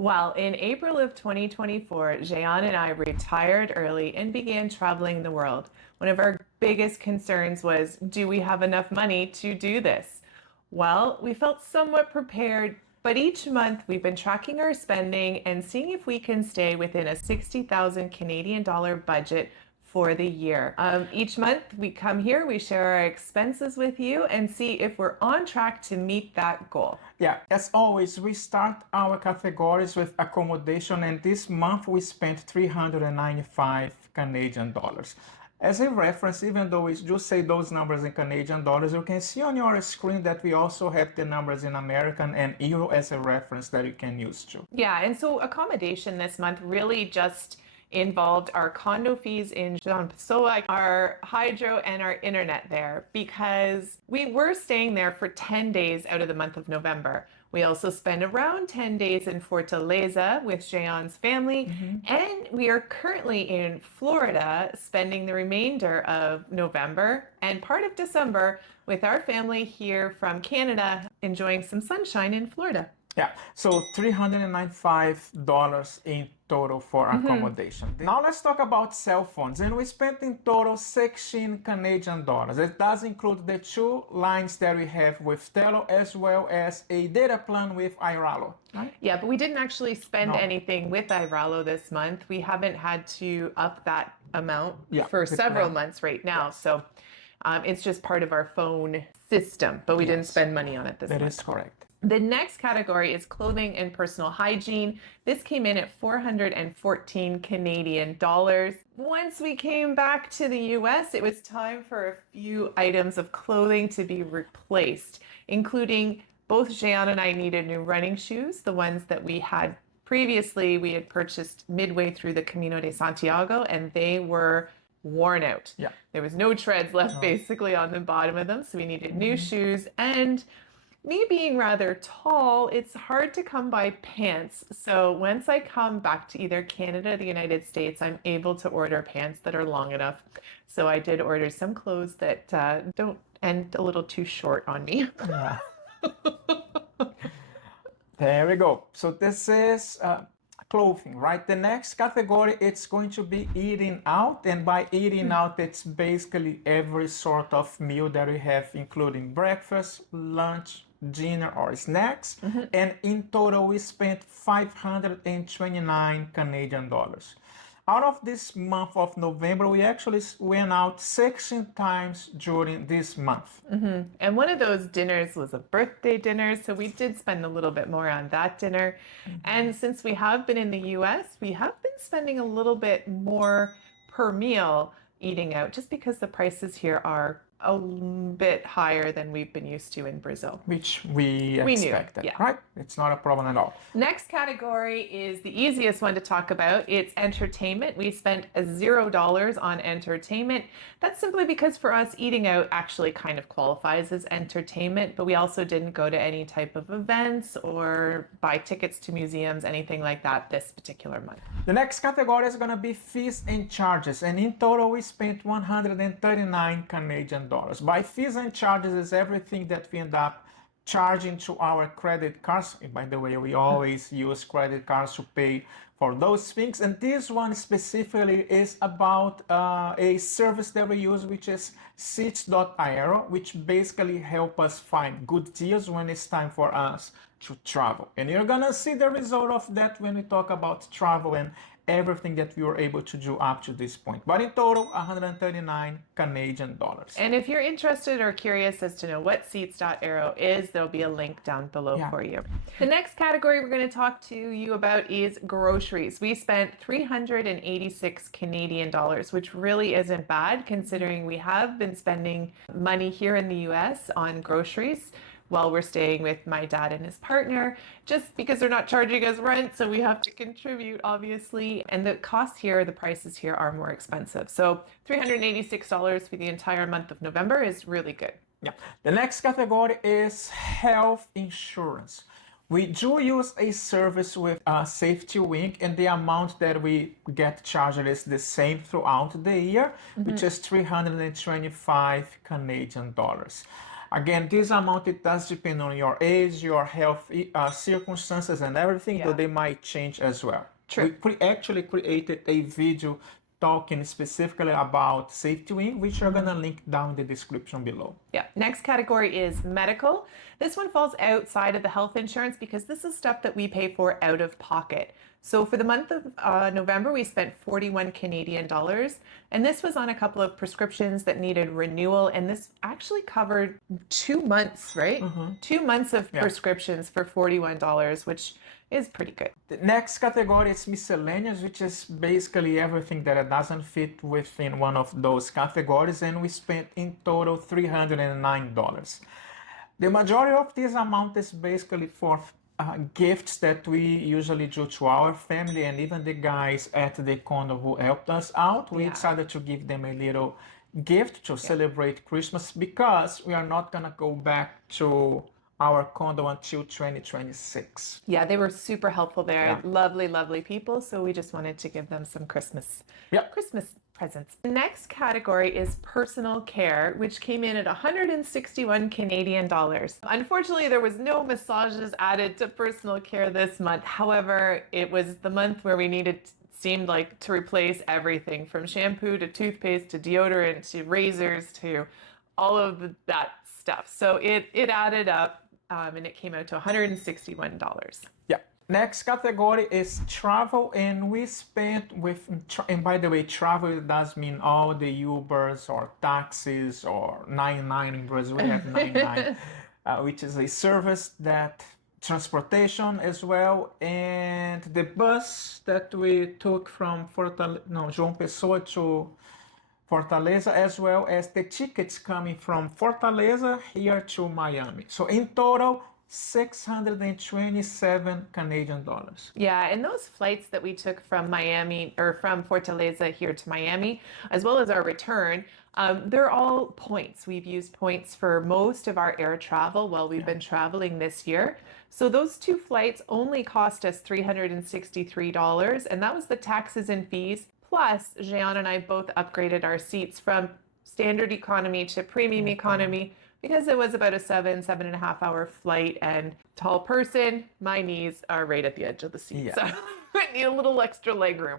Well, in April of 2024, Jean and I retired early and began traveling the world. One of our biggest concerns was, do we have enough money to do this? Well, we felt somewhat prepared, but each month we've been tracking our spending and seeing if we can stay within a 60,000 Canadian dollar budget for the year. Each month we come here, we share our expenses with you and see if we're on track to meet that goal. Yeah, as always, we start our categories with accommodation, and this month we spent 395 Canadian dollars. As a reference, even though we just say those numbers in Canadian dollars, you can see on your screen that we also have the numbers in American and Euro as a reference that you can use too. Yeah, and so accommodation this month really just involved our condo fees in Jean Pessoa, our hydro, and our internet there because we were staying there for 10 days out of the month of November. We also spent around 10 days in Fortaleza with Jean's family, and we are currently in Florida spending the remainder of November and part of December with our family here from Canada enjoying some sunshine in Florida. Yeah, so $395 in total for accommodation. Now let's talk about cell phones. And we spent in total 16 Canadian dollars. It does include the 2 lines that we have with Telo as well as a data plan with Iralo. Right? Yeah, but we didn't actually spend anything with Iralo this month. We haven't had to up that amount for several months right now. So it's just part of our phone system, but we didn't spend money on it this month. That is correct. The next category is clothing and personal hygiene. This came in at 414 Canadian dollars. Once we came back to the US, it was time for a few items of clothing to be replaced, including both Jean and I needed new running shoes. The ones that we had previously, we had purchased midway through the Camino de Santiago, and they were worn out. Yeah. There was no treads left basically on the bottom of them, so we needed new shoes. And me being rather tall, it's hard to come by pants. So once I come back to either Canada or the United States, I'm able to order pants that are long enough. So I did order some clothes that don't end a little too short on me. Yeah. There we go. So this is clothing, right? The next category, it's going to be eating out. And by eating out, it's basically every sort of meal that we have, including breakfast, lunch, dinner, or snacks. And in total, we spent 529 Canadian dollars. Out of this month of November, we actually went out 16 times during this month. And one of those dinners was a birthday dinner, so we did spend a little bit more on that dinner. And since we have been in the US, we have been spending a little bit more per meal eating out, just because the prices here are a bit higher than we've been used to in Brazil. Which we expected, right? It's not a problem at all. Next category is the easiest one to talk about. It's entertainment. We spent $0 on entertainment. That's simply because for us, eating out actually kind of qualifies as entertainment, but we also didn't go to any type of events or buy tickets to museums, anything like that this particular month. The next category is going to be fees and charges. And in total, we spent 139 Canadian dollars. By fees and charges is everything that we end up charging to our credit cards. And by the way, we always use credit cards to pay for those things. And this one specifically is about a service that we use, which is seats.aero, which basically help us find good deals when it's time for us to travel. And you're gonna see the result of that when we talk about travel and everything that we were able to do up to this point. But in total, 139 Canadian dollars. And if you're interested or curious as to know what seats.aero is, there'll be a link down below for you. The next category we're going to talk to you about is groceries. We spent 386 Canadian dollars, which really isn't bad considering we have been spending money here in the US on groceries while we're staying with my dad and his partner, just because they're not charging us rent, so we have to contribute, obviously. And the costs here, the prices here are more expensive. So $386 for the entire month of November is really good. Yeah. The next category is health insurance. We do use a service with Safety Wing, and the amount that we get charged is the same throughout the year, which is 325 Canadian dollars. Again, this amount, it does depend on your age, your health circumstances and everything, though they might change as well. True. We actually created a video talking specifically about safety wing, which we're gonna link down in the description below. Yeah. Next category is medical. This one falls outside of the health insurance because this is stuff that we pay for out of pocket. So for the month of November, we spent 41 Canadian dollars, and this was on a couple of prescriptions that needed renewal, and this actually covered 2 months, right? 2 months of prescriptions for $41, which is pretty good. The next category is miscellaneous, which is basically everything that doesn't fit within one of those categories, and we spent in total $309. The majority of this amount is basically for gifts that we usually do to our family and even the guys at the condo who helped us out. We decided to give them a little gift to celebrate Christmas because we are not gonna go back to our condo until 2026. Yeah, they were super helpful there. Lovely, lovely people. So we just wanted to give them some Christmas presents. The next category is personal care, which came in at 161 Canadian dollars. Unfortunately, there was no massages added to personal care this month. However, it was the month where we seemed like to replace everything from shampoo to toothpaste to deodorant to razors to all of that stuff. So it added up and it came out to $161. Yeah. Next category is travel, and we spent and by the way, travel does mean all the Ubers or taxis or 99 in Brazil. We have 99, which is a service that transportation as well, and the bus that we took from João Pessoa to Fortaleza, as well as the tickets coming from Fortaleza here to Miami. So in total, 627 Canadian dollars. Yeah, and those flights that we took from Miami or from Fortaleza here to Miami, as well as our return, they're all points. We've used points for most of our air travel while we've been traveling this year. So those two flights only cost us $363, and that was the taxes and fees. Plus, Jean and I both upgraded our seats from standard economy to premium economy because it was about a 7.5 hour flight, and tall person, my knees are right at the edge of the seat. So I need a little extra leg room.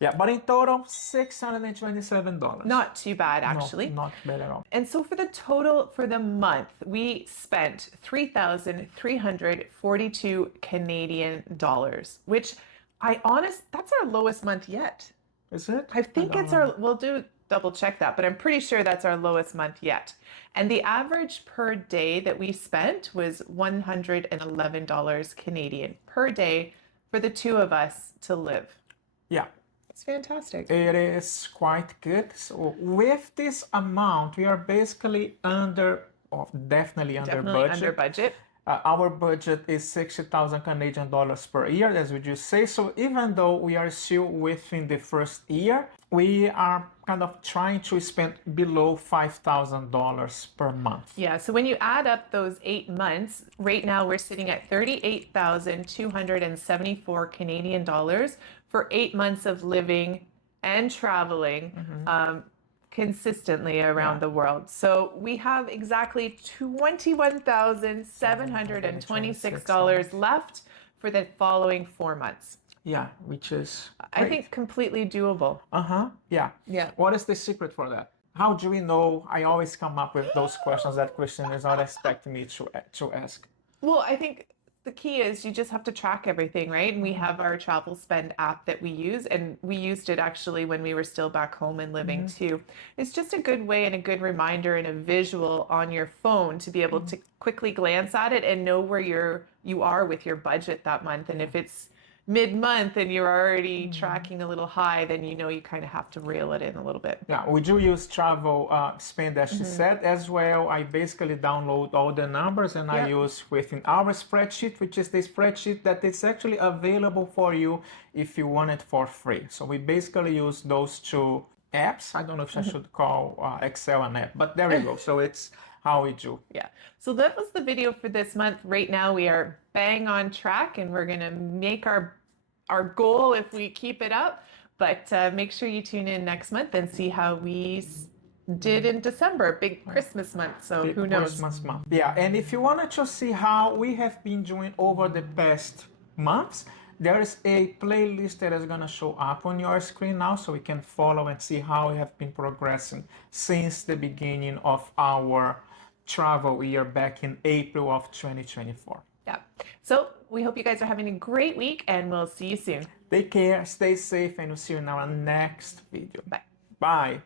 Yeah, but in total, $627. Not too bad, actually. No, not bad at all. And so for the total for the month, we spent 3,342 Canadian dollars, which that's our lowest month yet. Is it? I think we'll double check that, but I'm pretty sure that's our lowest month yet. And the average per day that we spent was $111 Canadian per day for the two of us to live. Yeah. It's fantastic. It is quite good. So with this amount, we are basically definitely under budget. Our budget is 60,000 Canadian dollars per year, as we just say. So even though we are still within the first year, we are kind of trying to spend below $5,000 per month. Yeah, so when you add up those 8 months, right now we're sitting at 38,274 Canadian dollars for 8 months of living and traveling. Consistently around the world. So we have exactly $21,726 left for the following 4 months. Yeah, which is great. I think completely doable. Yeah. Yeah. What is the secret for that? How do we know? I always come up with those questions that Christian is not expecting me to ask. Well, I think the key is you just have to track everything, right? And we have our travel spend app that we use, and we used it actually when we were still back home and living too. It's just a good way and a good reminder and a visual on your phone to be able to quickly glance at it and know where you are with your budget that month. And if it's mid-month and you're already tracking a little high, then you kind of have to reel it in a little bit. Yeah, we do use travel spend, as she said, as well. I basically download all the numbers and I use within our spreadsheet, which is the spreadsheet that is actually available for you if you want it for free. So we basically use those two apps. I don't know if I should call Excel an app, but there we go. So it's how we do. Yeah. So that was the video for this month. Right now we are bang on track, and we're going to make our goal if we keep it up. But make sure you tune in next month and see how we did in December, big Christmas month. So Big who knows? Christmas month. Yeah, and if you wanted to see how we have been doing over the past months, there is a playlist that is going to show up on your screen now, so we can follow and see how we have been progressing since the beginning of our travel year back in April of 2024. Yeah. So we hope you guys are having a great week, and we'll see you soon. Take care, stay safe, and we'll see you in our next video. Bye. Bye.